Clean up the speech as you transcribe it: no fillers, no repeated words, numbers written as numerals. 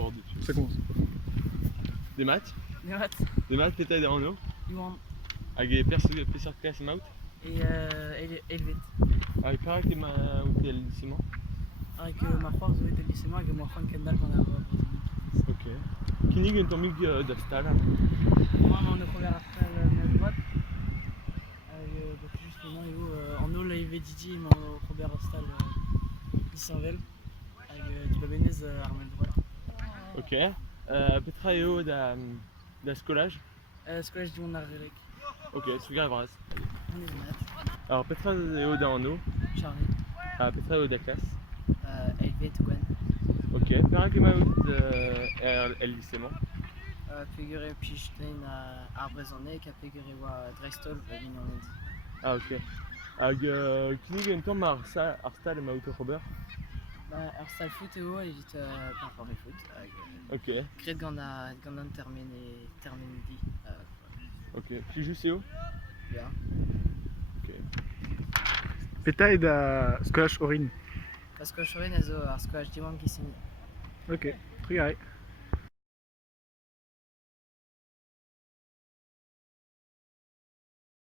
fort dessus. Ça commence. Des maths? Des maths. Des maths peut-être en eau? Johan. Avec pessoas que crescem out? Et Helvet. Avec para que ma utilisimo? Avec ma prof Zoé de lycée, avec mon frère Kendall qu'on a revu. Ok. Quindi è un amico da stare? Moi, on a couvert après la droite. Avec justement, en eau, l'AIV Didi, mais Robert Hostal, lycée en Vel. Avec du Babenez, armée de droite. Ok. Petra eo da scolage? Ce que je dis, on a Relec. Ok, tu regarderas. On est de maths. Alors Petra eo da anno? Charlie. Petra eo da classe? Helvet, Gwen. Ok. Para que ma out el lycément? Figuré Pichstein à Arbrezonnet, qui a figuré Dreistol, Mignon Mendy. Ah ok. Quindi è un arstal ma auto Robert? Herstal foot et haut, et vite par foot. Ok. Crête Ganda Termindi. Ok. Tu joues CO? Bien. Ok. Petai da squash orin. Parce que je suis azo, parce que je dis moi qui signe. Ok, obrigado.